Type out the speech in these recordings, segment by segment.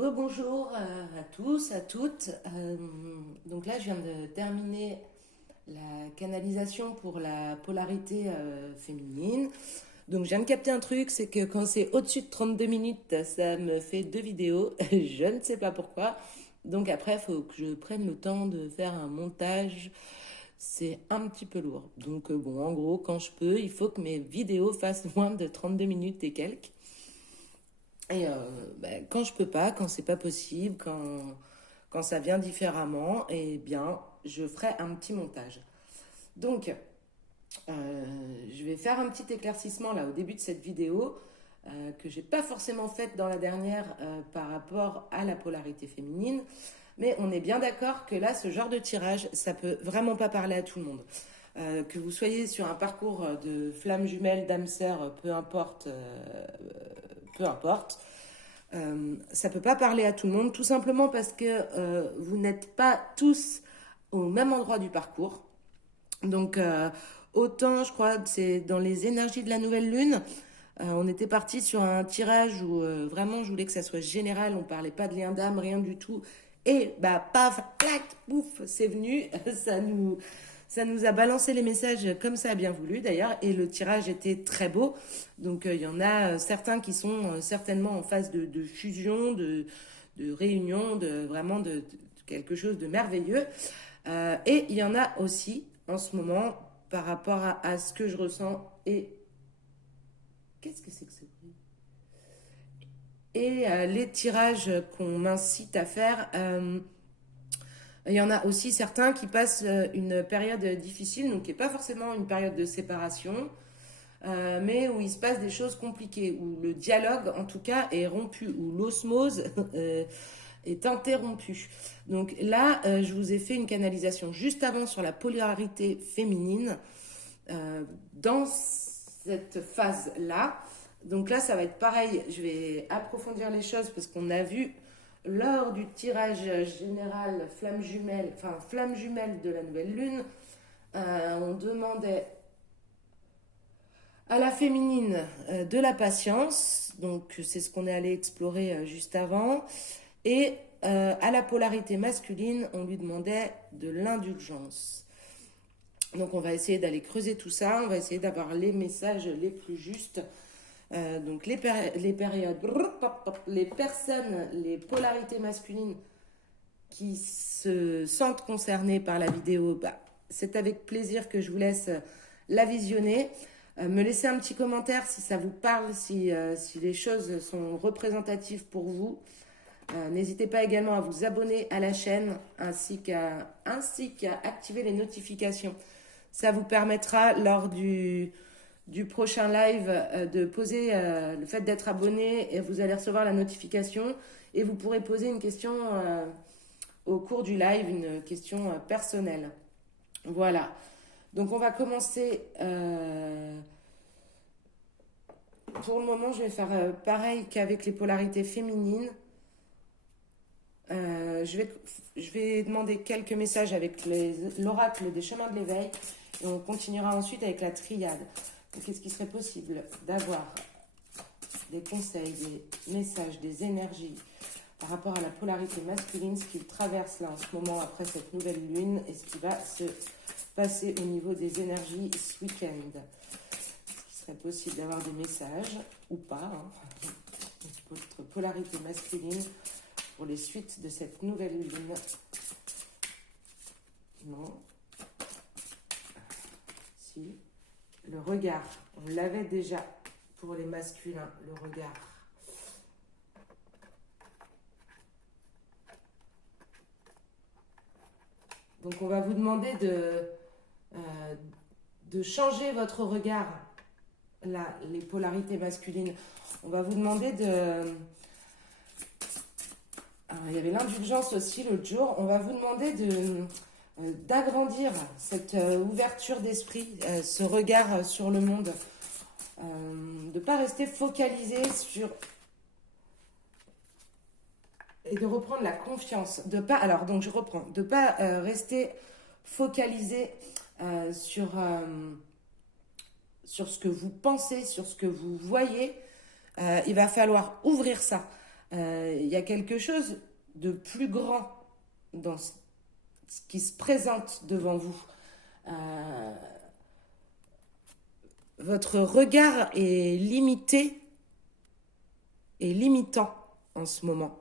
Rebonjour à tous, à toutes. Donc là, je viens de terminer la canalisation pour la polarité féminine. Donc je viens de capter un truc, c'est que quand c'est au-dessus de 32 minutes, ça me fait deux vidéos. Je ne sais pas pourquoi. Donc après, il faut que je prenne le temps de faire un montage. C'est un petit peu lourd. Donc bon, en gros, quand je peux, il faut que mes vidéos fassent moins de 32 minutes et quelques. Et quand je peux pas, quand c'est pas possible, quand ça vient différemment, eh bien, je ferai un petit montage. Donc, je vais faire un petit éclaircissement là au début de cette vidéo que j'ai pas forcément faite dans la dernière par rapport à la polarité féminine. Mais on est bien d'accord que là, ce genre de tirage, ça peut vraiment pas parler à tout le monde. Que vous soyez sur un parcours de flammes jumelles, d'âmes sœurs, peu importe, peu importe. Ça peut pas parler à tout le monde, tout simplement parce que vous n'êtes pas tous au même endroit du parcours. Donc, autant, je crois, c'est dans les énergies de la nouvelle lune. On était parti sur un tirage où vraiment je voulais que ça soit général, on parlait pas de lien d'âme, rien du tout. Et bah, paf, clac, pouf, c'est venu. Ça nous a balancé les messages comme ça a bien voulu d'ailleurs. Et le tirage était très beau. Donc il y en a certains qui sont certainement en phase de fusion, de réunion, de quelque chose de merveilleux. Et il y en a aussi en ce moment par rapport à ce que je ressens et qu'est-ce que c'est que ce bruit? Et les tirages qu'on m'incite à faire, il y en a aussi certains qui passent une période difficile, donc qui n'est pas forcément une période de séparation, mais où il se passe des choses compliquées, où le dialogue en tout cas est rompu, où l'osmose est interrompue. Donc là, je vous ai fait une canalisation juste avant sur la polarité féminine dans cette phase-là. Donc là, ça va être pareil. Je vais approfondir les choses parce qu'on a vu lors du tirage général flamme jumelle de la nouvelle lune, on demandait à la féminine de la patience. Donc c'est ce qu'on est allé explorer juste avant. Et à la polarité masculine, on lui demandait de l'indulgence. Donc on va essayer d'aller creuser tout ça, on va essayer d'avoir les messages les plus justes. Donc les périodes, les personnes, les polarités masculines qui se sentent concernées par la vidéo, bah, c'est avec plaisir que je vous laisse la visionner. Me laisser un petit commentaire si ça vous parle, si les choses sont représentatives pour vous. N'hésitez pas également à vous abonner à la chaîne ainsi qu'à activer les notifications. Ça vous permettra lors du prochain live de poser le fait d'être abonné et vous allez recevoir la notification et vous pourrez poser une question au cours du live, une question personnelle. Voilà. Donc on va commencer. Pour le moment, je vais faire pareil qu'avec les polarités féminines. Je vais demander quelques messages avec l'oracle des chemins de l'éveil et on continuera ensuite avec la triade. Qu'est-ce qui serait possible d'avoir des conseils, des messages, des énergies par rapport à la polarité masculine, ce qu'il traverse là en ce moment après cette nouvelle lune et ce qui va se passer au niveau des énergies ce week-end. Est-ce qu'il serait possible d'avoir des messages ou pas votre polarité masculine pour les suites de cette nouvelle lune? Non. Si. Le regard, on l'avait déjà pour les masculins, le regard. Donc on va vous demander de changer votre regard, là, les polarités masculines. On va vous demander de... Alors, il y avait l'indulgence aussi l'autre jour. On va vous demander d'agrandir cette ouverture d'esprit, ce regard sur le monde, de ne pas rester focalisé sur... Et de reprendre la confiance. Donc je reprends. De ne pas rester focalisé sur ce que vous pensez, sur ce que vous voyez. Il va falloir ouvrir ça. Il y a quelque chose de plus grand dans ce qui se présente devant vous. Euh, Votre regard est limité et limitant en ce moment.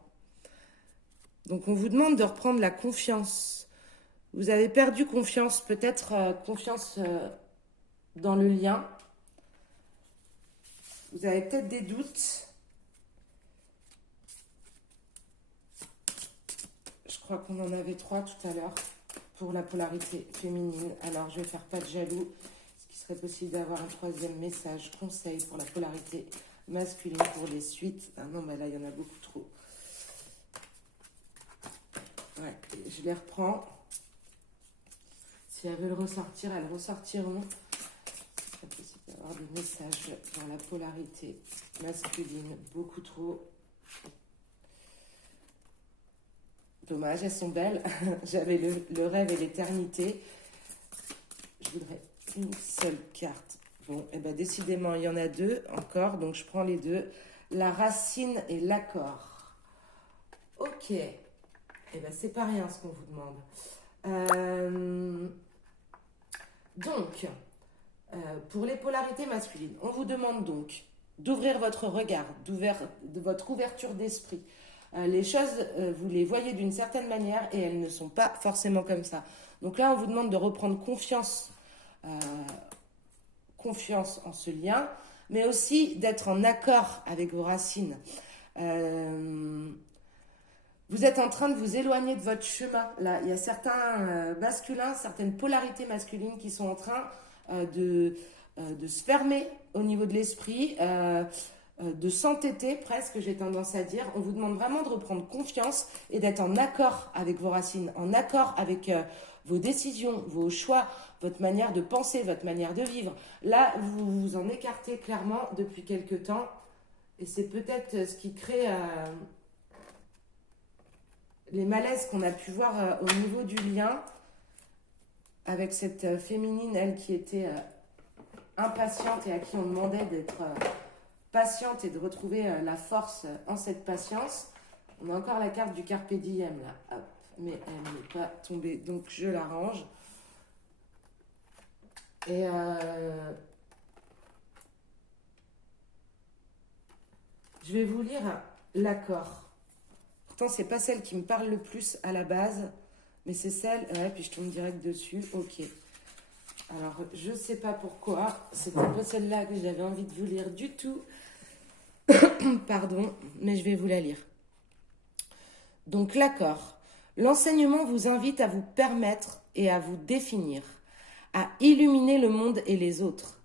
Donc on vous demande de reprendre la confiance. Vous avez perdu confiance, peut-être confiance dans le lien. Vous avez peut-être des doutes. Je crois qu'on en avait 3 tout à l'heure pour la polarité féminine. Alors je vais faire pas de jaloux. Est-ce qu'il serait possible d'avoir un 3e message, conseil pour la polarité masculine pour les suites? Ah non, bah là il y en a beaucoup trop. Ouais, je les reprends. Si elles veulent ressortir, elles ressortiront. C'est possible d'avoir des messages dans la polarité masculine, beaucoup trop. Dommage, elles sont belles. J'avais le rêve et l'éternité. Je voudrais une seule carte. Bon, et ben décidément, il y en a 2 encore, donc je prends les 2. La racine et l'accord. Ok. Eh ben c'est pas rien ce qu'on vous demande. Donc, pour les polarités masculines, on vous demande donc d'ouvrir votre regard, de votre ouverture d'esprit. Les choses, vous les voyez d'une certaine manière et elles ne sont pas forcément comme ça. Donc là, on vous demande de reprendre confiance en ce lien, mais aussi d'être en accord avec vos racines. Vous êtes en train de vous éloigner de votre chemin. Là, il y a certains masculins, certaines polarités masculines qui sont en train de se fermer au niveau de l'esprit, de s'entêter presque, j'ai tendance à dire. On vous demande vraiment de reprendre confiance et d'être en accord avec vos racines, en accord avec vos décisions, vos choix, votre manière de penser, votre manière de vivre. Là, vous vous en écartez clairement depuis quelque temps et c'est peut-être ce qui crée les malaises qu'on a pu voir au niveau du lien avec cette féminine, elle qui était impatiente et à qui on demandait d'être patiente et de retrouver la force en cette patience. On a encore la carte du Carpe Diem là, hop, mais elle n'est pas tombée, donc je la range. Et je vais vous lire l'accord. Pourtant, c'est pas celle qui me parle le plus à la base, mais c'est celle... Ouais, puis je tombe direct dessus. Ok. Alors, je sais pas pourquoi. C'était pas celle-là que j'avais envie de vous lire du tout. Pardon, mais je vais vous la lire. Donc, l'accord. L'enseignement vous invite à vous permettre et à vous définir, à illuminer le monde et les autres.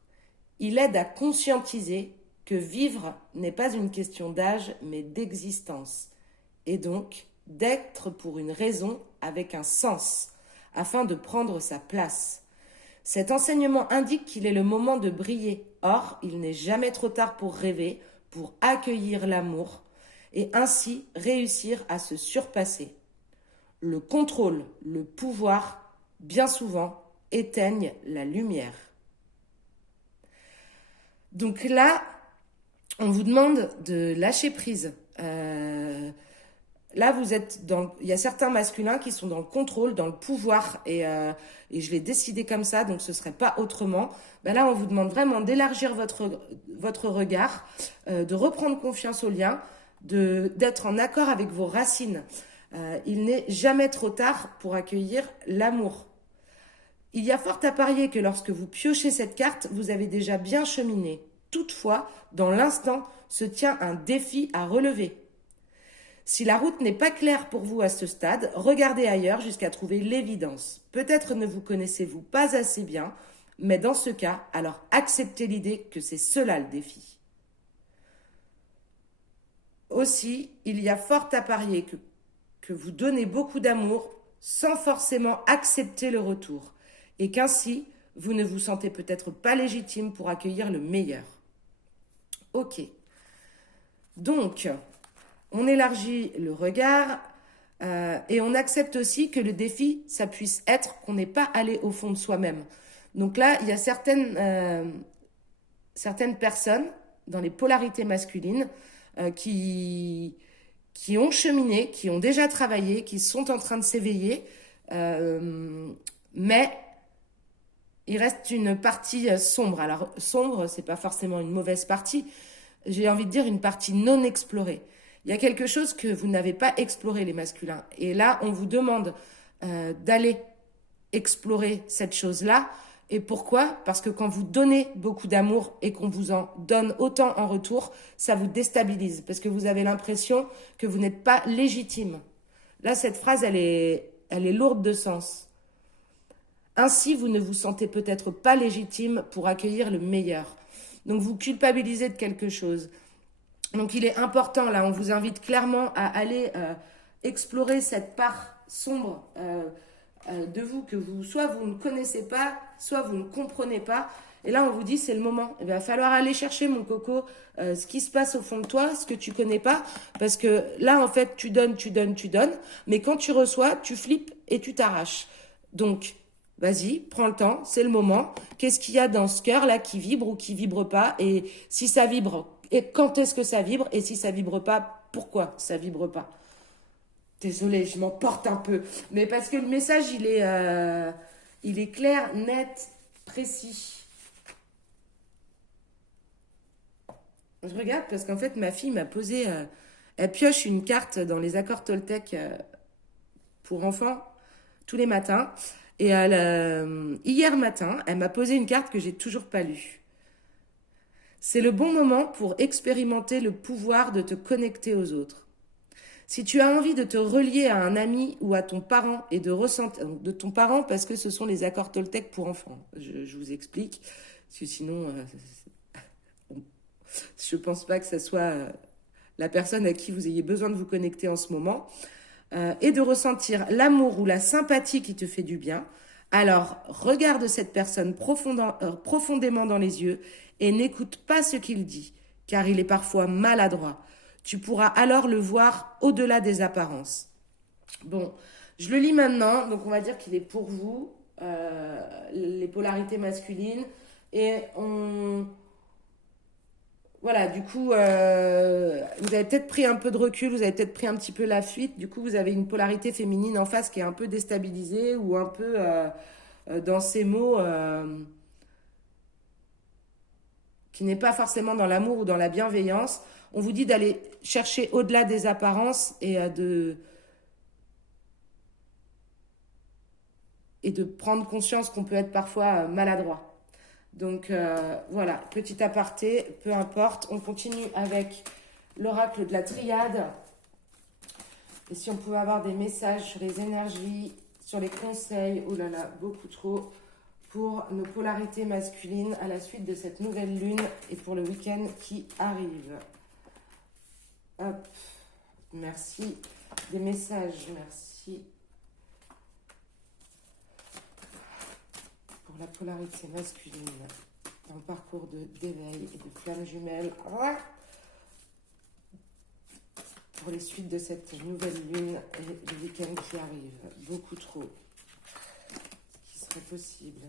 Il aide à conscientiser que vivre n'est pas une question d'âge, mais d'existence. Et donc d'être pour une raison avec un sens, afin de prendre sa place. Cet enseignement indique qu'il est le moment de briller. Or, il n'est jamais trop tard pour rêver, pour accueillir l'amour, et ainsi réussir à se surpasser. Le contrôle, le pouvoir, bien souvent, éteignent la lumière. Donc là, on vous demande de lâcher prise. Là, vous êtes il y a certains masculins qui sont dans le contrôle, dans le pouvoir, et je l'ai décidé comme ça, donc ce ne serait pas autrement. Ben là, on vous demande vraiment d'élargir votre regard, de reprendre confiance au lien, d'être en accord avec vos racines. Il n'est jamais trop tard pour accueillir l'amour. Il y a fort à parier que lorsque vous piochez cette carte, vous avez déjà bien cheminé. Toutefois, dans l'instant, se tient un défi à relever. Si la route n'est pas claire pour vous à ce stade, regardez ailleurs jusqu'à trouver l'évidence. Peut-être ne vous connaissez-vous pas assez bien, mais dans ce cas, alors acceptez l'idée que c'est cela le défi. Aussi, il y a fort à parier que vous donnez beaucoup d'amour sans forcément accepter le retour, et qu'ainsi, vous ne vous sentez peut-être pas légitime pour accueillir le meilleur. Ok. Donc, on élargit le regard et on accepte aussi que le défi, ça puisse être qu'on n'est pas allé au fond de soi-même. Donc là, il y a certaines personnes dans les polarités masculines qui qui ont cheminé, qui ont déjà travaillé, qui sont en train de s'éveiller, mais il reste une partie sombre. Alors, sombre, c'est pas forcément une mauvaise partie. J'ai envie de dire une partie non explorée. Il y a quelque chose que vous n'avez pas exploré, les masculins. Et là, on vous demande d'aller explorer cette chose-là. Et pourquoi? Parce que quand vous donnez beaucoup d'amour et qu'on vous en donne autant en retour, ça vous déstabilise. Parce que vous avez l'impression que vous n'êtes pas légitime. Là, cette phrase, elle est lourde de sens. Ainsi, vous ne vous sentez peut-être pas légitime pour accueillir le meilleur. Donc, vous culpabilisez de quelque chose. Donc, il est important, là, on vous invite clairement à aller explorer cette part sombre de vous que soit vous ne connaissez pas, soit vous ne comprenez pas. Et là, on vous dit, c'est le moment. Il va falloir aller chercher, mon coco, ce qui se passe au fond de toi, ce que tu connais pas. Parce que là, en fait, tu donnes. Mais quand tu reçois, tu flippes et tu t'arraches. Donc, vas-y, prends le temps, c'est le moment. Qu'est-ce qu'il y a dans ce cœur-là qui vibre ou qui vibre pas? Et si ça vibre, et quand est-ce que ça vibre? Et si ça vibre pas, pourquoi ça vibre pas? Désolée, je m'emporte un peu. Mais parce que le message, il est clair, net, précis. Je regarde parce qu'en fait, ma fille m'a posé... elle pioche une carte dans les accords Toltec pour enfants tous les matins. Et hier matin, elle m'a posé une carte que j'ai toujours pas lue. C'est le bon moment pour expérimenter le pouvoir de te connecter aux autres. Si tu as envie de te relier à un ami ou à ton parent et de ressentir de ton parent parce que ce sont les accords Toltec pour enfants. Je vous explique parce que sinon je pense pas que ça soit la personne à qui vous ayez besoin de vous connecter en ce moment et de ressentir l'amour ou la sympathie qui te fait du bien. Alors, regarde cette personne profondément dans les yeux et n'écoute pas ce qu'il dit, car il est parfois maladroit. Tu pourras alors le voir au-delà des apparences. Bon, je le lis maintenant, donc on va dire qu'il est pour vous, les polarités masculines, et on... Voilà, du coup, vous avez peut-être pris un peu de recul, vous avez peut-être pris un petit peu la fuite, du coup, vous avez une polarité féminine en face qui est un peu déstabilisée ou un peu dans ses mots qui n'est pas forcément dans l'amour ou dans la bienveillance. On vous dit d'aller chercher au-delà des apparences et de prendre conscience qu'on peut être parfois maladroit. Donc voilà, petit aparté, peu importe. On continue avec l'oracle de la triade. Et si on pouvait avoir des messages sur les énergies, sur les conseils, oh là là, beaucoup trop, pour nos polarités masculines à la suite de cette nouvelle lune et pour le week-end qui arrive. Hop, merci. Des messages, merci. Pour la polarité masculine dans le parcours d'éveil et de flamme jumelle. Pour les suites de cette nouvelle lune et le week-end qui arrive. Beaucoup trop. Ce qui serait possible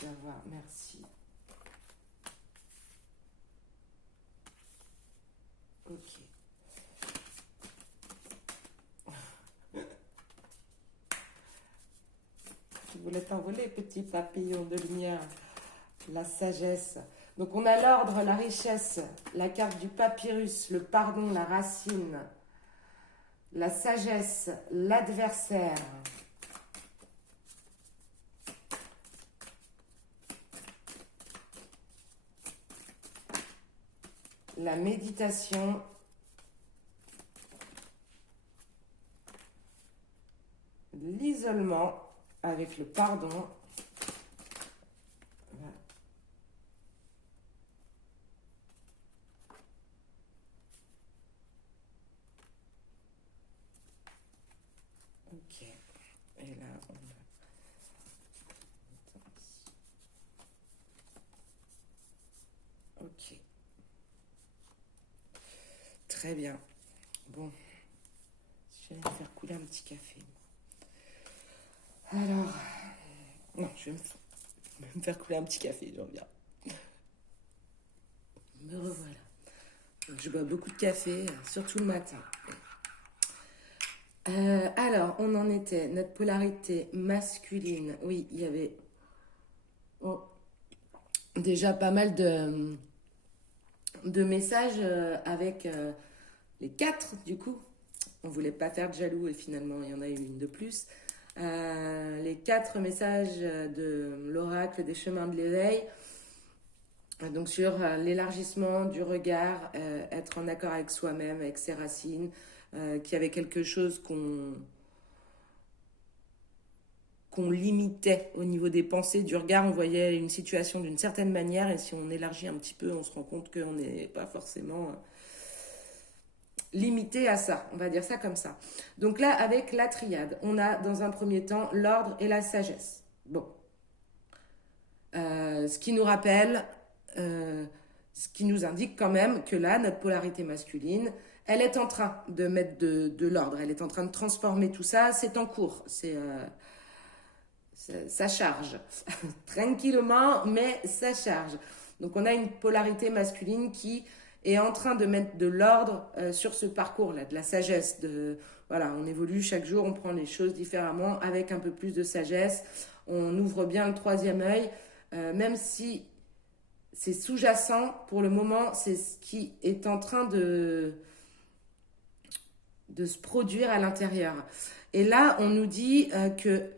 d'avoir. Merci. Ok. Je voulais t'envoler, petit papillon de lumière. La sagesse. Donc on a l'ordre, la richesse, la carte du papyrus, le pardon, la racine, la sagesse, l'adversaire. La méditation. L'isolement avec le pardon. Ok. Et là, on a... Ok. Très bien. Bon. Je vais me faire couler un petit café. Alors... Non, je vais me faire couler un petit café, j'en viens. Me revoilà. Donc, je bois beaucoup de café, surtout le matin. Alors, on en était, notre polarité masculine. Oui, il y avait oh, déjà pas mal de messages avec les quatre, du coup. On voulait pas faire de jaloux et finalement, il y en a eu une de plus. Les quatre messages de l'oracle des chemins de l'éveil. Donc sur l'élargissement du regard, être en accord avec soi-même, avec ses racines, qu'il y avait quelque chose qu'on limitait au niveau des pensées, du regard, on voyait une situation d'une certaine manière, et si on élargit un petit peu, on se rend compte qu'on n'est pas forcément limité à ça, on va dire ça comme ça. Donc là, avec la triade, on a dans un premier temps l'ordre et la sagesse. Bon, ce qui nous rappelle, euh, ce qui nous indique quand même que là, notre polarité masculine, elle est en train de mettre de l'ordre, elle est en train de transformer tout ça, c'est en cours, ça charge, tranquillement, mais ça charge. Donc on a une polarité masculine qui est en train de mettre de l'ordre sur ce parcours-là, de la sagesse. Voilà, on évolue chaque jour, on prend les choses différemment, avec un peu plus de sagesse. On ouvre bien le troisième œil, même si c'est sous-jacent, pour le moment, c'est ce qui est en train de se produire à l'intérieur. Et là, on nous dit que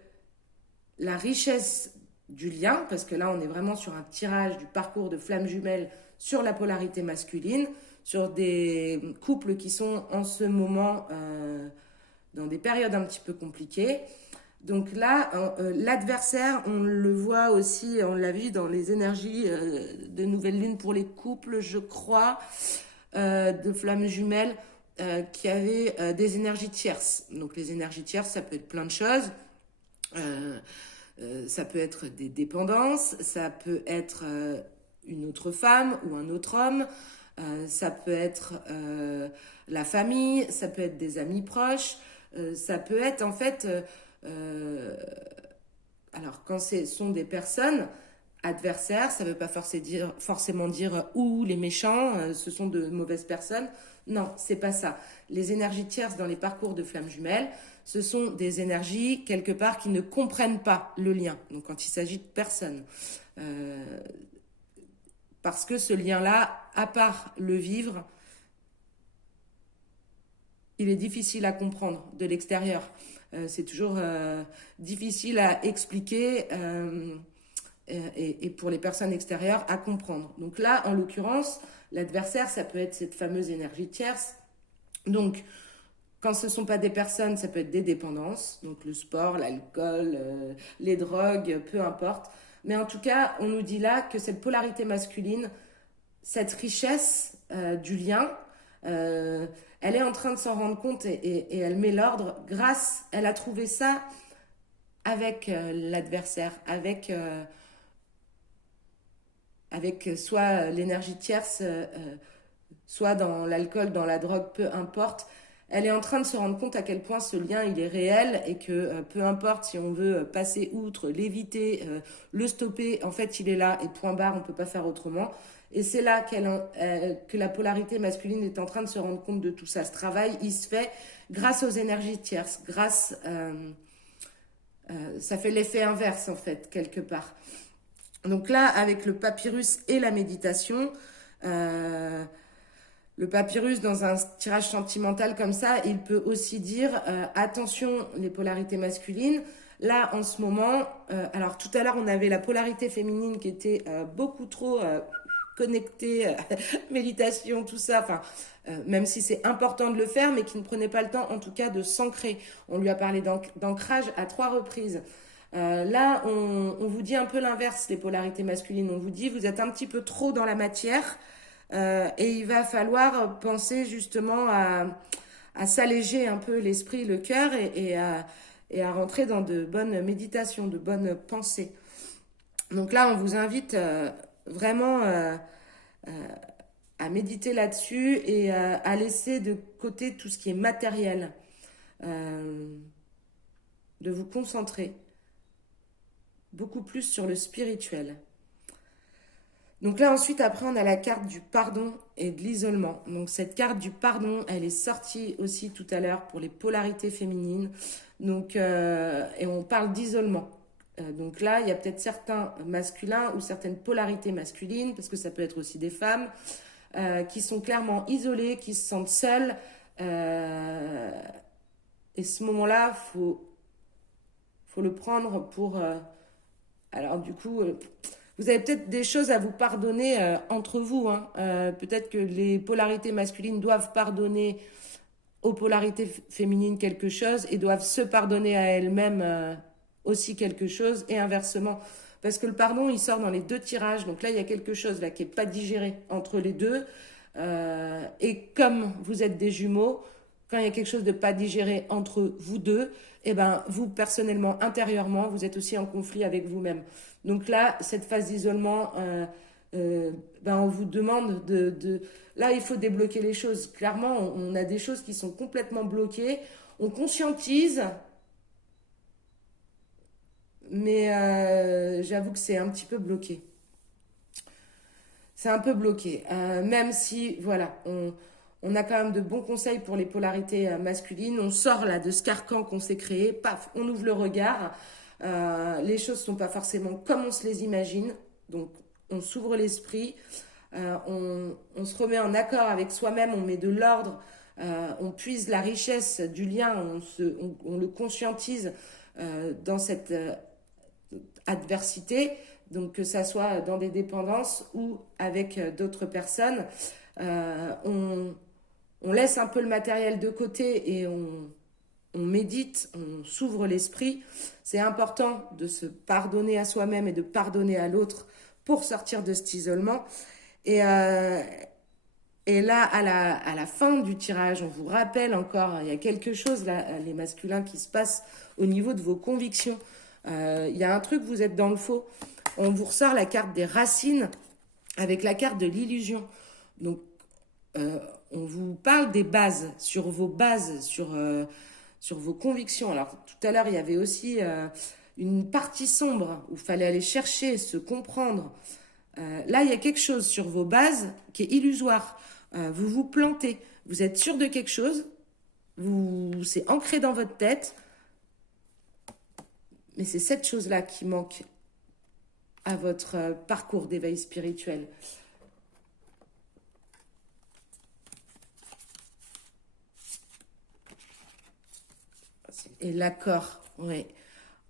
la richesse du lien, parce que là on est vraiment sur un tirage du parcours de flammes jumelles sur la polarité masculine, sur des couples qui sont en ce moment dans des périodes un petit peu compliquées. Donc là, l'adversaire, on le voit aussi, on l'a vu dans les énergies de nouvelle lune pour les couples, je crois, de flammes jumelles qui avaient des énergies tierces. Donc les énergies tierces, ça peut être plein de choses. Euh, Ça peut être des dépendances, ça peut être une autre femme ou un autre homme, ça peut être la famille, ça peut être des amis proches, ça peut être en fait, euh, alors quand ce sont des personnes adversaires, ça ne veut pas forcément dire ou les méchants, ce sont de mauvaises personnes. Non, c'est pas ça. Les énergies tierces dans les parcours de flammes jumelles, ce sont des énergies quelque part qui ne comprennent pas le lien. Donc quand il s'agit de personnes, euh, parce que ce lien-là, à part le vivre, il est difficile à comprendre de l'extérieur. C'est toujours difficile à expliquer et pour les personnes extérieures à comprendre. Donc là, en l'occurrence, l'adversaire, ça peut être cette fameuse énergie tierce. Donc, quand ce ne sont pas des personnes, ça peut être des dépendances, donc le sport, l'alcool, les drogues, peu importe. Mais en tout cas, on nous dit là que cette polarité masculine, cette richesse du lien, euh, elle est en train de s'en rendre compte et elle met l'ordre grâce, elle a trouvé ça avec l'adversaire, avec soit l'énergie tierce, soit dans l'alcool, dans la drogue, peu importe. Elle est en train de se rendre compte à quel point ce lien il est réel et que peu importe si on veut passer outre, l'éviter, le stopper, en fait il est là et point barre, on ne peut pas faire autrement. Et c'est là que la polarité masculine est en train de se rendre compte de tout ça. Ce travail, il se fait grâce aux énergies tierces, ça fait l'effet inverse en fait, quelque part. Donc là, avec le papyrus et la méditation, euh, le papyrus, dans un tirage sentimental comme ça, il peut aussi dire attention, les polarités masculines. Là, en ce moment, alors tout à l'heure, on avait la polarité féminine qui était beaucoup trop connectée, méditation, tout ça. Enfin, même si c'est important de le faire, mais qui ne prenait pas le temps, en tout cas, de s'ancrer. On lui a parlé d'ancrage à 3 reprises. Là, on vous dit un peu l'inverse, les polarités masculines. On vous dit, vous êtes un petit peu trop dans la matière. Et il va falloir penser justement à s'alléger un peu l'esprit, le cœur et à rentrer dans de bonnes méditations, de bonnes pensées. Donc là, on vous invite vraiment à méditer là-dessus et à laisser de côté tout ce qui est matériel, euh, de vous concentrer beaucoup plus sur le spirituel. Donc là, ensuite, après, on a la carte du pardon et de l'isolement. Donc cette carte du pardon, elle est sortie aussi tout à l'heure pour les polarités féminines. Donc, et on parle d'isolement. Donc là, il y a peut-être certains masculins ou certaines polarités masculines, parce que ça peut être aussi des femmes, qui sont clairement isolées, qui se sentent seules. Et ce moment-là, faut le prendre pour... alors du coup, vous avez peut-être des choses à vous pardonner entre vous, hein. Peut-être que les polarités masculines doivent pardonner aux polarités féminines quelque chose et doivent se pardonner à elles-mêmes aussi quelque chose et inversement. Parce que le pardon, il sort dans les deux tirages. Donc là, il y a quelque chose là qui n'est pas digéré entre les deux. Et comme vous êtes des jumeaux, quand il y a quelque chose de pas digéré entre vous deux, eh ben, vous, personnellement, intérieurement, vous êtes aussi en conflit avec vous-même. Donc là, cette phase d'isolement, ben, on vous demande Là, il faut débloquer les choses. Clairement, on a des choses qui sont complètement bloquées. On conscientise, mais j'avoue que c'est un petit peu bloqué. C'est un peu bloqué. Même si, voilà, on a quand même de bons conseils pour les polarités masculines. On sort là de ce carcan qu'on s'est créé. Paf, on ouvre le regard. Les choses ne sont pas forcément comme on se les imagine. Donc, on s'ouvre l'esprit. On se remet en accord avec soi-même. On met de l'ordre. On puise la richesse du lien. On le conscientise dans cette adversité, donc que ça soit dans des dépendances ou avec d'autres personnes. On laisse un peu le matériel de côté et on médite, on s'ouvre l'esprit. C'est important de se pardonner à soi-même et de pardonner à l'autre pour sortir de cet isolement. Et, euh, et là, à la fin du tirage, on vous rappelle encore, il y a quelque chose là, les masculins, qui se passe au niveau de vos convictions. Il y a un truc, vous êtes dans le faux. On vous ressort la carte des racines avec la carte de l'illusion. Donc, on vous parle des bases, sur vos bases, sur vos convictions. Alors, tout à l'heure, il y avait aussi une partie sombre où il fallait aller chercher, se comprendre. Là, il y a quelque chose sur vos bases qui est illusoire. Vous vous plantez. Vous êtes sûr de quelque chose. C'est ancré dans votre tête. Mais c'est cette chose-là qui manque à votre parcours d'éveil spirituel. Et l'accord, oui.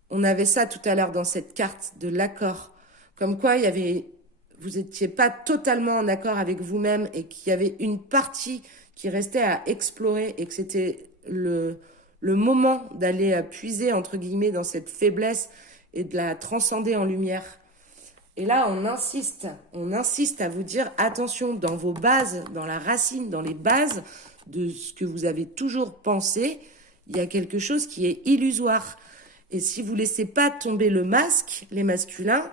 On avait ça tout à l'heure dans cette carte de l'accord. Comme quoi, vous n'étiez pas totalement en accord avec vous-même et qu'il y avait une partie qui restait à explorer et que c'était le moment d'aller puiser, entre guillemets, dans cette faiblesse et de la transcender en lumière. Et là, on insiste à vous dire, attention, dans vos bases, dans la racine, dans les bases de ce que vous avez toujours pensé, il y a quelque chose qui est illusoire. Et si vous ne laissez pas tomber le masque, les masculins,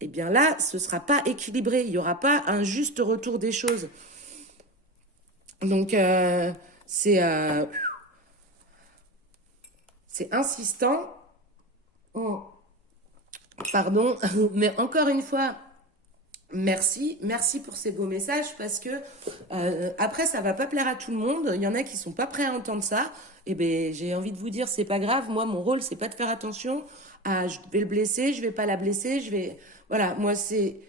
eh bien là, ce ne sera pas équilibré. Il n'y aura pas un juste retour des choses. Donc, c'est insistant. Oh. Pardon, mais encore une fois, merci pour ces beaux messages parce que après ça va pas plaire à tout le monde. Il y en a qui sont pas prêts à entendre ça. Et ben j'ai envie de vous dire c'est pas grave. Moi mon rôle c'est pas de faire attention à je vais le blesser, je vais pas la blesser, voilà moi c'est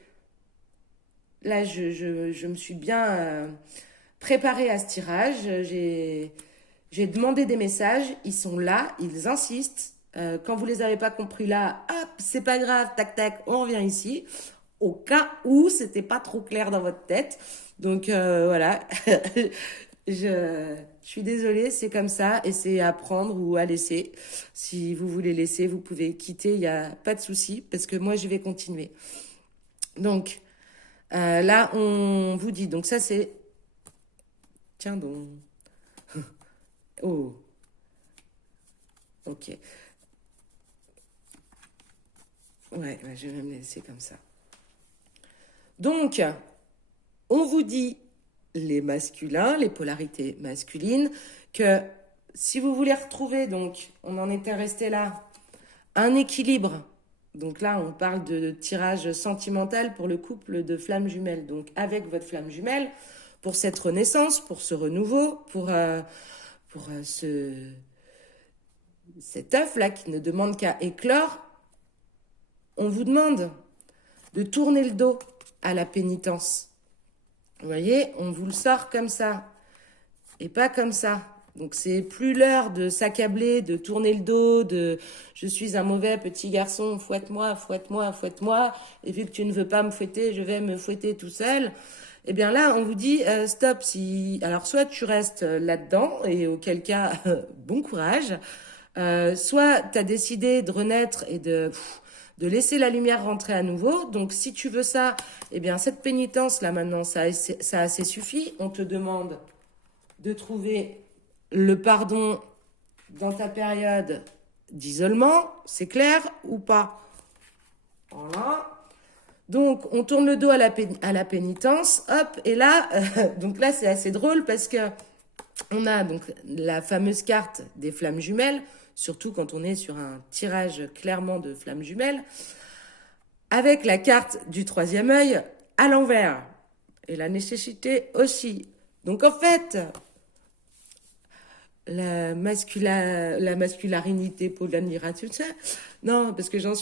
là je me suis bien préparée à ce tirage. J'ai demandé des messages, ils sont là, ils insistent. Quand vous les avez pas compris là, hop, c'est pas grave, tac tac, on revient ici. Au cas où c'était pas trop clair dans votre tête. Donc voilà, je suis désolée, c'est comme ça et c'est à prendre ou à laisser. Si vous voulez laisser, vous pouvez quitter, il n'y a pas de souci parce que moi je vais continuer. Donc là, on vous dit, donc ça c'est... Tiens donc. Oh, ok. Ouais, je vais me laisser comme ça. Donc, on vous dit, les masculins, les polarités masculines, que si vous voulez retrouver, donc, on en était resté là, un équilibre Donc là, on parle de tirage sentimental pour le couple de flammes jumelles. Donc avec votre flamme jumelle, pour cette renaissance, pour ce renouveau, pour cet œuf-là qui ne demande qu'à éclore, on vous demande de tourner le dos à la pénitence. Vous voyez, on vous le sort comme ça et pas comme ça. Donc c'est plus l'heure de s'accabler, de tourner le dos, de je suis un mauvais petit garçon, fouette-moi, fouette-moi, fouette-moi, et vu que tu ne veux pas me fouetter, je vais me fouetter tout seul. Eh bien là, on vous dit stop. Alors soit tu restes là-dedans, et auquel cas, bon courage. Soit tu as décidé de renaître et de laisser la lumière rentrer à nouveau. Donc si tu veux ça, eh bien cette pénitence là maintenant, ça a assez suffi. On te demande de trouver le pardon dans ta période d'isolement, c'est clair ou pas? Voilà. Donc, on tourne le dos à la pénitence, hop, et là, donc là, c'est assez drôle parce que on a donc la fameuse carte des flammes jumelles, surtout quand on est sur un tirage clairement de flammes jumelles, avec la carte du troisième œil à l'envers, et la nécessité aussi. Donc, en fait, la masculinité, polarité, tout ça. Non, parce que j'en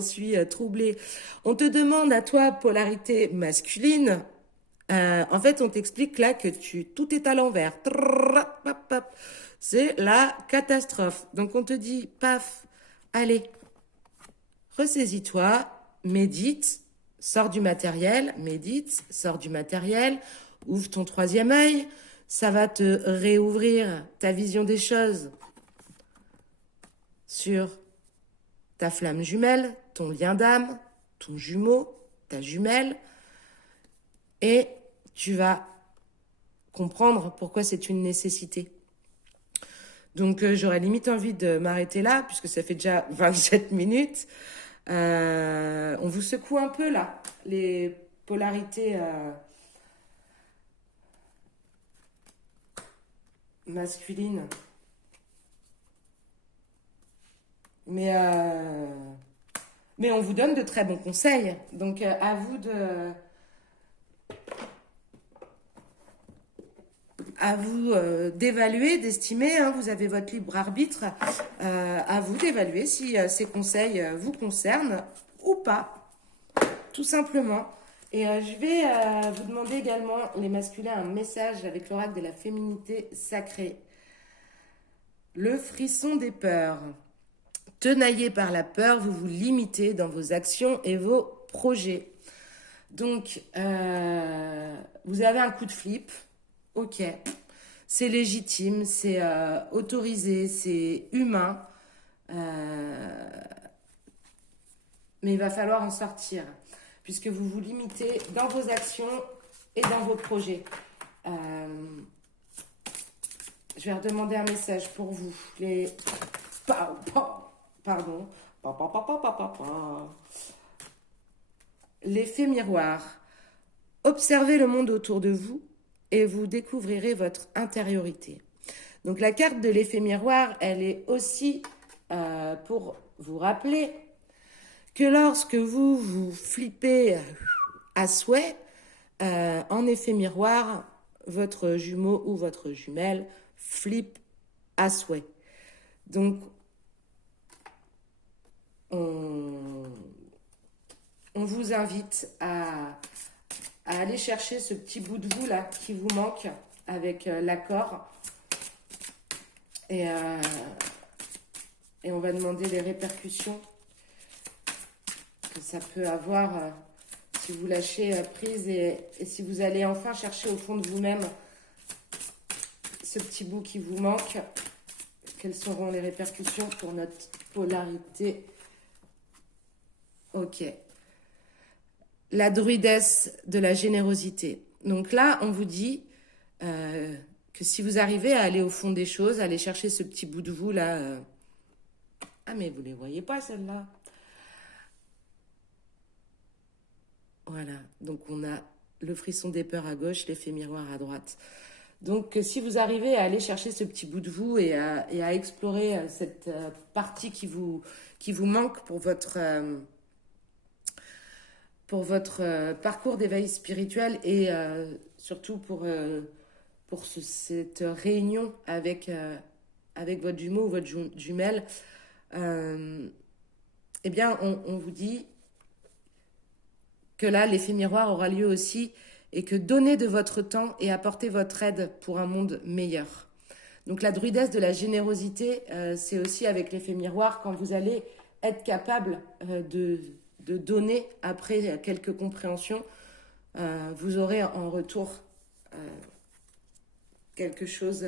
suis troublée. On te demande à toi, polarité masculine. En fait, on t'explique là que tout est à l'envers. C'est la catastrophe. Donc on te dit, paf, allez, ressaisis-toi, médite, sors du matériel, médite, sors du matériel, ouvre ton troisième œil. Ça va te réouvrir ta vision des choses sur ta flamme jumelle, ton lien d'âme, ton jumeau, ta jumelle. Et tu vas comprendre pourquoi c'est une nécessité. Donc j'aurais limite envie de m'arrêter là, puisque ça fait déjà 27 minutes. On vous secoue un peu là, les polarités masculine. Mais on vous donne de très bons conseils. Donc, à vous d'évaluer, d'estimer. Hein, vous avez votre libre arbitre. À vous d'évaluer si ces conseils vous concernent ou pas, tout simplement. Et je vais vous demander également, les masculins, un message avec l'oracle de la féminité sacrée. Le frisson des peurs. Tenaillé par la peur, vous vous limitez dans vos actions et vos projets. Donc, vous avez un coup de flip. Ok. C'est légitime, c'est autorisé, c'est humain. Mais il va falloir en sortir, puisque vous vous limitez dans vos actions et dans vos projets. Je vais redemander un message pour vous. Pardon. L'effet miroir. Observez le monde autour de vous et vous découvrirez votre intériorité. Donc la carte de l'effet miroir, elle est aussi pour vous rappeler que lorsque vous flippez à souhait, en effet miroir, votre jumeau ou votre jumelle flippe à souhait. Donc, on vous invite à aller chercher ce petit bout de vous là qui vous manque avec l'accord. Et on va demander les répercussions que ça peut avoir si vous lâchez prise et si vous allez enfin chercher au fond de vous-même ce petit bout qui vous manque. Quelles seront les répercussions pour notre polarité? Ok. La druidesse de la générosité. Donc là, on vous dit que si vous arrivez à aller au fond des choses, à aller chercher ce petit bout de vous là... Ah mais vous ne les voyez pas celles-là. Voilà. Donc on a le frisson des peurs à gauche, l'effet miroir à droite. Donc, si vous arrivez à aller chercher ce petit bout de vous et à explorer cette partie qui vous manque pour votre parcours d'éveil spirituel et surtout pour cette réunion avec votre jumeau ou votre jumelle, euh, eh bien, on vous dit que là, l'effet miroir aura lieu aussi et que donnez de votre temps et apportez votre aide pour un monde meilleur. Donc la druidesse de la générosité, c'est aussi avec l'effet miroir quand vous allez être capable de donner après quelques compréhensions, vous aurez en retour quelque chose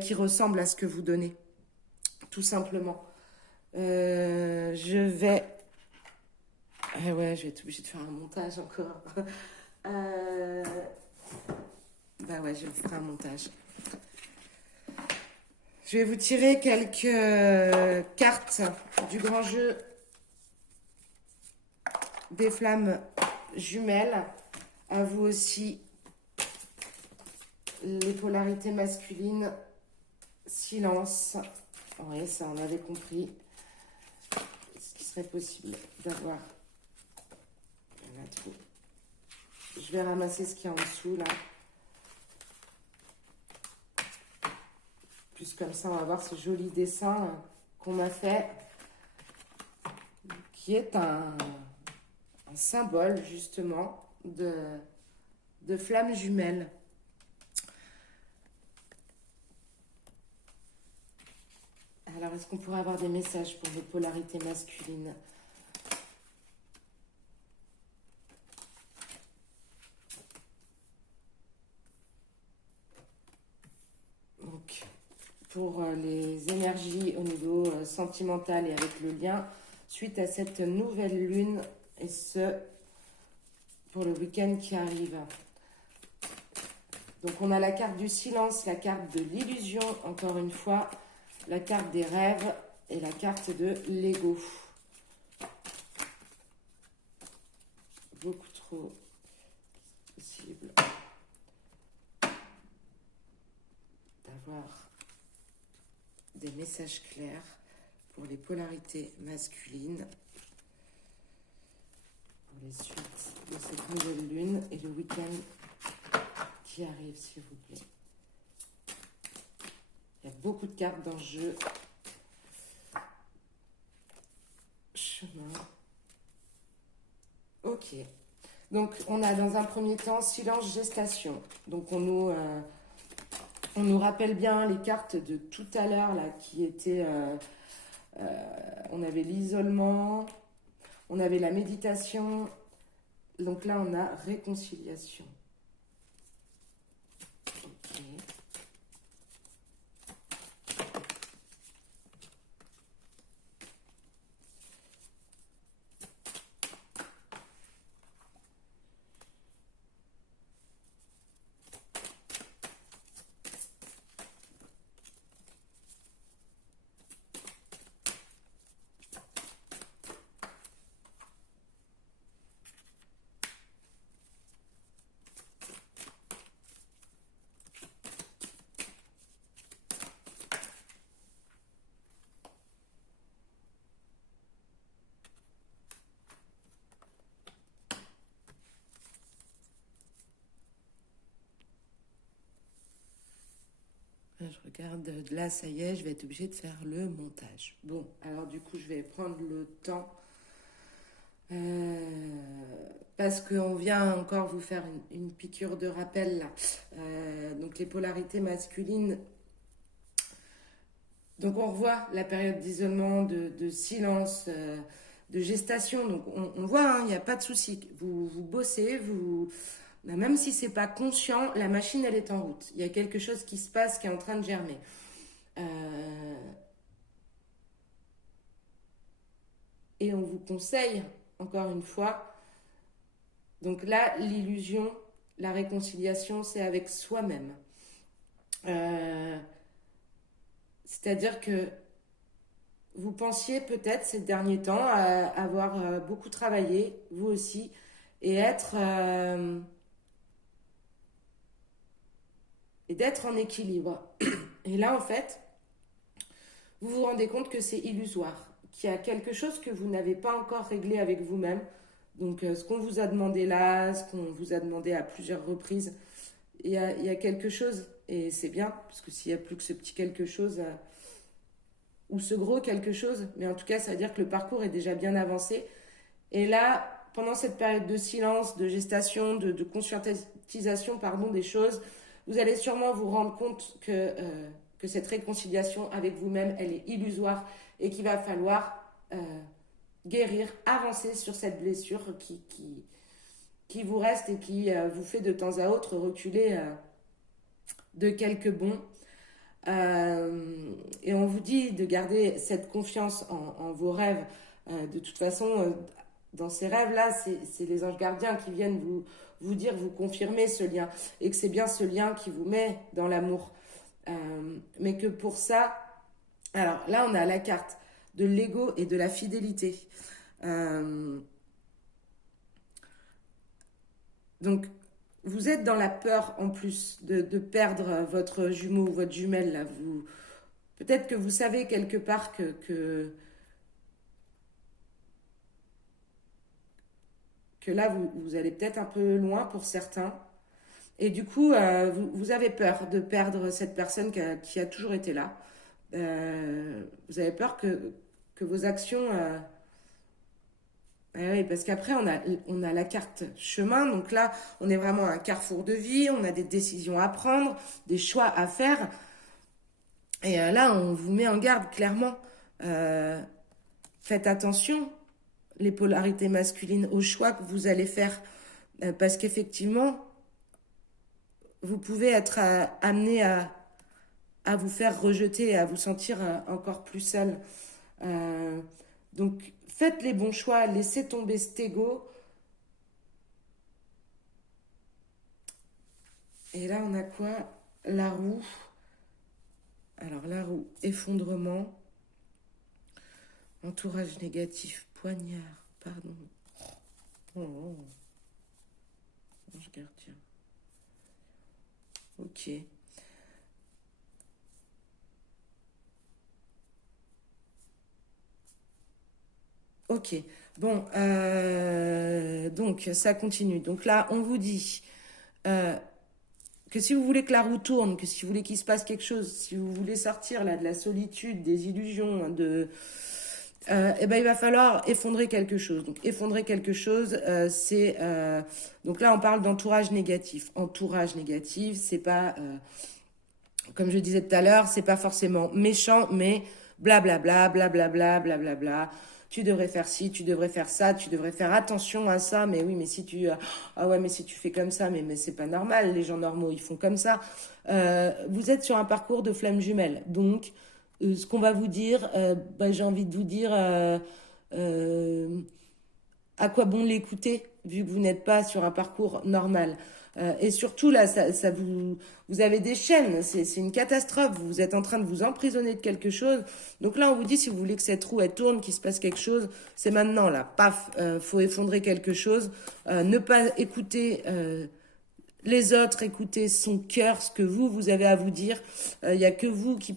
qui ressemble à ce que vous donnez, tout simplement. Je vais... Ah ouais, je vais être obligée de faire un montage encore. Bah ouais, je vais faire un montage. Je vais vous tirer quelques cartes du grand jeu des flammes jumelles. À vous aussi, les polarités masculines, silence. Oui, ça on avait compris. Ce qui serait possible d'avoir. Il y en a trop. Je vais ramasser ce qu'il y a en dessous là. Plus comme ça, on va voir ce joli dessin qu'on m'a fait, qui est un symbole justement de flammes jumelles. Alors, est-ce qu'on pourrait avoir des messages pour vos polarités masculines? Donc, pour les énergies au niveau sentimental et avec le lien, suite à cette nouvelle lune, et ce, pour le week-end qui arrive. Donc, on a la carte du silence, la carte de l'illusion, encore une fois, la carte des rêves et la carte de l'ego. Beaucoup trop possible d'avoir des messages clairs pour les polarités masculines pour les suites de cette nouvelle lune et le week-end qui arrive, s'il vous plaît. Il y a beaucoup de cartes dans le jeu. Chemin. Ok. Donc, on a dans un premier temps silence, gestation. Donc, on nous rappelle bien les cartes de tout à l'heure, là, qui étaient... on avait l'isolement, on avait la méditation. Donc là, on a réconciliation. Ok. Je regarde, là ça y est, je vais être obligée de faire le montage. Bon, alors du coup je vais prendre le temps parce qu'on vient encore vous faire une piqûre de rappel là. Donc les polarités masculines. Donc on revoit la période d'isolement, de silence, de gestation. Donc on voit, il n'y a pas de souci. Vous bossez, même si c'est pas conscient, la machine elle est en route. Il y a quelque chose qui se passe, qui est en train de germer. Et on vous conseille, encore une fois, donc là, l'illusion, la réconciliation, c'est avec soi-même. C'est-à-dire que vous pensiez peut-être ces derniers temps à avoir beaucoup travaillé, vous aussi, et être et d'être en équilibre. Et là, en fait, vous vous rendez compte que c'est illusoire, qu'il y a quelque chose que vous n'avez pas encore réglé avec vous-même. Donc, ce qu'on vous a demandé là, ce qu'on vous a demandé à plusieurs reprises, il y a quelque chose, et c'est bien, parce que s'il n'y a plus que ce petit quelque chose, ou ce gros quelque chose, mais en tout cas, ça veut dire que le parcours est déjà bien avancé. Et là, pendant cette période de silence, de gestation, de conscientisation pardon, des choses, vous allez sûrement vous rendre compte que cette réconciliation avec vous-même, elle est illusoire et qu'il va falloir guérir, avancer sur cette blessure qui vous reste et qui vous fait de temps à autre reculer de quelques bonds. Et on vous dit de garder cette confiance en vos rêves. De toute façon, dans ces rêves-là, c'est les anges gardiens qui viennent vous dire, vous confirmer ce lien. Et que c'est bien ce lien qui vous met dans l'amour. Mais que pour ça, alors là, on a la carte de l'ego et de la fidélité. Donc, vous êtes dans la peur en plus de perdre votre jumeau ou votre jumelle. Là. Peut-être que vous savez quelque part que là, vous allez peut-être un peu loin pour certains. Et du coup, vous avez peur de perdre cette personne qui a toujours été là. Vous avez peur que vos actions... oui, parce qu'après, on a la carte chemin. Donc là, on est vraiment à un carrefour de vie. On a des décisions à prendre, des choix à faire. Et là, on vous met en garde clairement. Faites attention, les polarités masculines, aux choix que vous allez faire. Parce qu'effectivement, vous pouvez être amené à vous faire rejeter et à vous sentir encore plus seul. Donc, faites les bons choix, laissez tomber cet ego. Et là, on a quoi? La roue. Alors, la roue, effondrement. Entourage négatif, poignard, pardon. Oh. Ange gardien. Ok. Ok. Bon, donc ça continue. Donc là, on vous dit que si vous voulez que la roue tourne, que si vous voulez qu'il se passe quelque chose, si vous voulez sortir là de la solitude, des illusions, eh ben, il va falloir effondrer quelque chose. Donc effondrer quelque chose, donc là on parle d'entourage négatif. Entourage négatif, c'est pas comme je disais tout à l'heure, c'est pas forcément méchant, mais blablabla, blablabla, blablabla. Tu devrais faire ci, tu devrais faire ça, tu devrais faire attention à ça. Mais oui, mais si tu ah ouais, mais si tu fais comme ça, mais c'est pas normal. Les gens normaux, ils font comme ça. Vous êtes sur un parcours de flamme jumelle, donc ce qu'on va vous dire, j'ai envie de vous dire à quoi bon l'écouter vu que vous n'êtes pas sur un parcours normal. Et surtout là, vous avez des chaînes, c'est une catastrophe. Vous êtes en train de vous emprisonner de quelque chose. Donc là, on vous dit si vous voulez que cette roue elle tourne, qu'il se passe quelque chose, c'est maintenant là. Paf, faut effondrer quelque chose. Ne pas écouter les autres, écouter son cœur, ce que vous avez à vous dire. Il y a que vous qui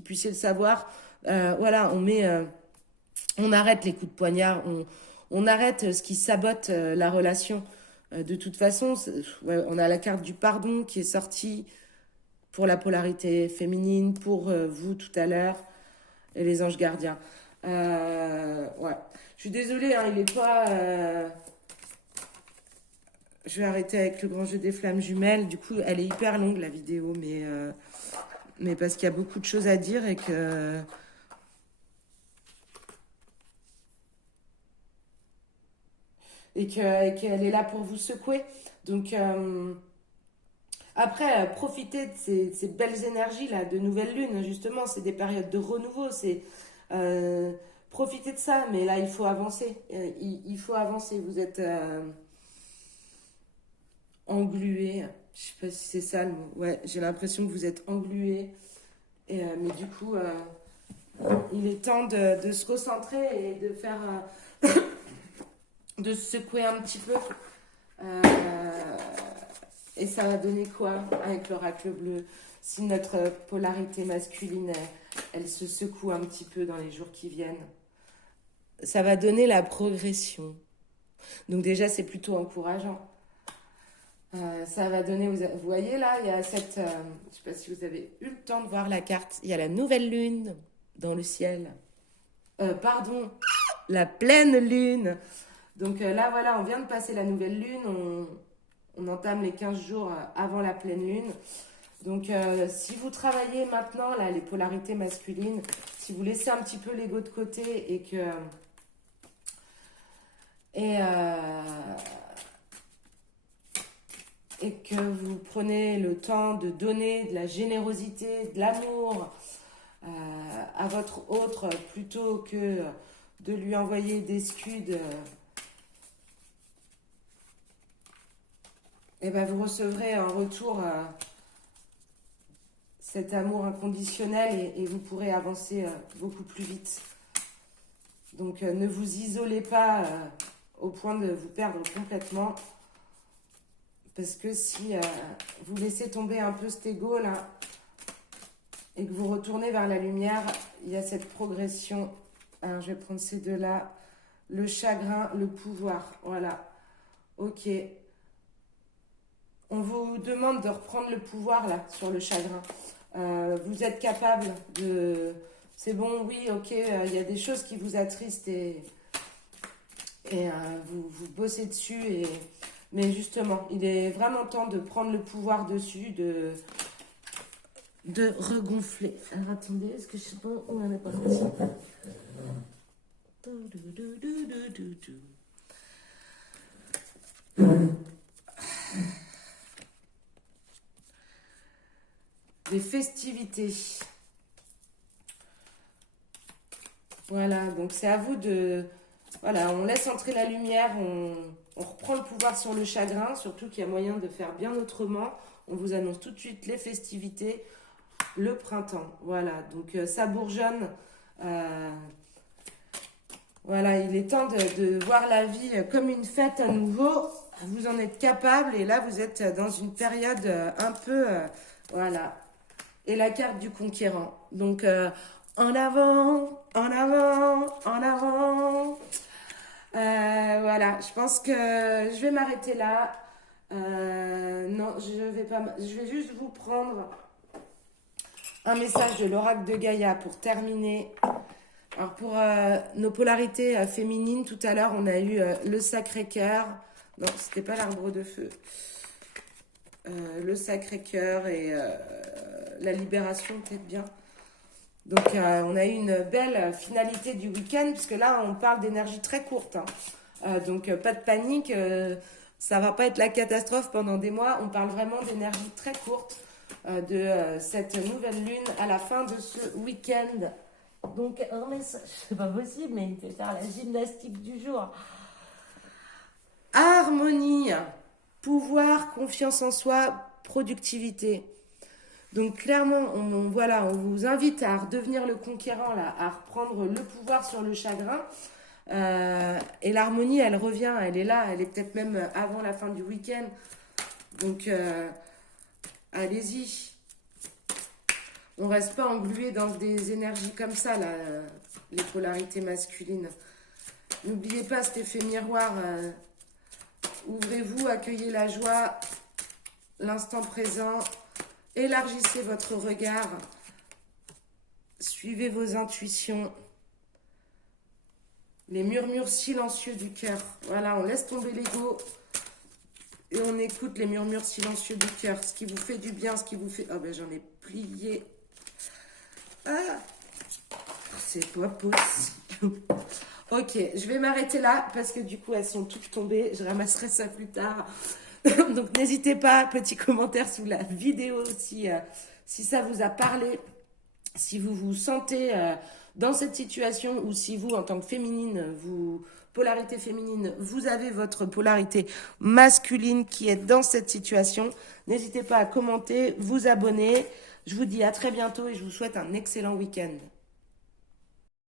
puissiez le savoir. Voilà, on arrête les coups de poignard, on arrête ce qui sabote la relation. De toute façon, ouais, on a la carte du pardon qui est sortie pour la polarité féminine, pour vous tout à l'heure, et les anges gardiens. Ouais. Je suis désolée, hein, il est pas... Je vais arrêter avec le grand jeu des flammes jumelles. Du coup, elle est hyper longue, la vidéo, mais parce qu'il y a beaucoup de choses à dire et qu'elle est là pour vous secouer. Donc, après, profitez de ces belles énergies là, de nouvelle lune, justement, c'est des périodes de renouveau, profitez de ça, mais là, il faut avancer. Il faut avancer. Vous êtes englué. Je sais pas si c'est ça le mot. Ouais, j'ai l'impression que vous êtes englué. Mais du coup, il est temps de se recentrer et de faire, de se secouer un petit peu. Et ça va donner quoi avec l'oracle bleu? Si notre polarité masculine, elle se secoue un petit peu dans les jours qui viennent, ça va donner la progression. Donc déjà, c'est plutôt encourageant. Ça va donner, vous voyez là, il y a cette, je ne sais pas si vous avez eu le temps de voir la carte, il y a la nouvelle lune dans le ciel. Pardon, la pleine lune. Donc là, voilà, on vient de passer la nouvelle lune, on entame les 15 jours avant la pleine lune. Donc si vous travaillez maintenant, là, les polarités masculines, si vous laissez un petit peu l'ego de côté et que vous prenez le temps de donner de la générosité, de l'amour à votre autre plutôt que de lui envoyer des scuds, et ben vous recevrez en retour cet amour inconditionnel et vous pourrez avancer beaucoup plus vite. Donc ne vous isolez pas au point de vous perdre complètement. Parce que si vous laissez tomber un peu cet ego là et que vous retournez vers la lumière, il y a cette progression. Alors je vais prendre ces deux-là. Le chagrin, le pouvoir. Voilà. Ok. On vous demande de reprendre le pouvoir là sur le chagrin. Vous êtes capable de... C'est bon, oui, ok, il y a des choses qui vous attristent et vous bossez dessus. Mais justement, il est vraiment temps de prendre le pouvoir dessus, de regonfler. Alors attendez, est-ce que je sais pas où on est parti? Des festivités. Voilà, donc c'est à vous de... Voilà, on laisse entrer la lumière, on reprend le pouvoir sur le chagrin, surtout qu'il y a moyen de faire bien autrement. On vous annonce tout de suite les festivités, le printemps. Voilà, donc ça bourgeonne. Voilà, il est temps de voir la vie comme une fête à nouveau. Vous en êtes capable et là, vous êtes dans une période un peu... voilà. Et la carte du conquérant. Donc, en avant, en avant, en avant. Voilà, je pense que je vais m'arrêter là. Non, je vais pas. Je vais juste vous prendre un message de l'oracle de Gaïa pour terminer. Alors pour nos polarités féminines, tout à l'heure on a eu le Sacré-Cœur. Non, c'était pas l'arbre de feu. Le Sacré-Cœur et la libération, peut-être bien. Donc, on a eu une belle finalité du week-end, puisque là, on parle d'énergie très courte. Hein. Donc, pas de panique, ça va pas être la catastrophe pendant des mois. On parle vraiment d'énergie très courte de cette nouvelle lune à la fin de ce week-end. Donc, un message, c'est pas possible, mais il fait faire la gymnastique du jour. Harmonie, pouvoir, confiance en soi, productivité. Donc clairement, voilà, on vous invite à redevenir le conquérant, là, à reprendre le pouvoir sur le chagrin. Et l'harmonie, elle revient, elle est là, elle est peut-être même avant la fin du week-end. Donc, allez-y. On ne reste pas englué dans des énergies comme ça, là, les polarités masculines. N'oubliez pas cet effet miroir. Ouvrez-vous, accueillez la joie, l'instant présent. Élargissez votre regard, suivez vos intuitions, les murmures silencieux du cœur. Voilà, on laisse tomber l'ego et on écoute les murmures silencieux du cœur. Ce qui vous fait du bien, ce qui vous fait... Oh ben j'en ai plié. Ah, c'est pas possible. Ok, je vais m'arrêter là parce que du coup elles sont toutes tombées. Je ramasserai ça plus tard. Donc n'hésitez pas, petit commentaire sous la vidéo si ça vous a parlé, si vous vous sentez dans cette situation ou si vous, en tant que féminine, polarité féminine, vous avez votre polarité masculine qui est dans cette situation. N'hésitez pas à commenter, vous abonner. Je vous dis à très bientôt et je vous souhaite un excellent week-end.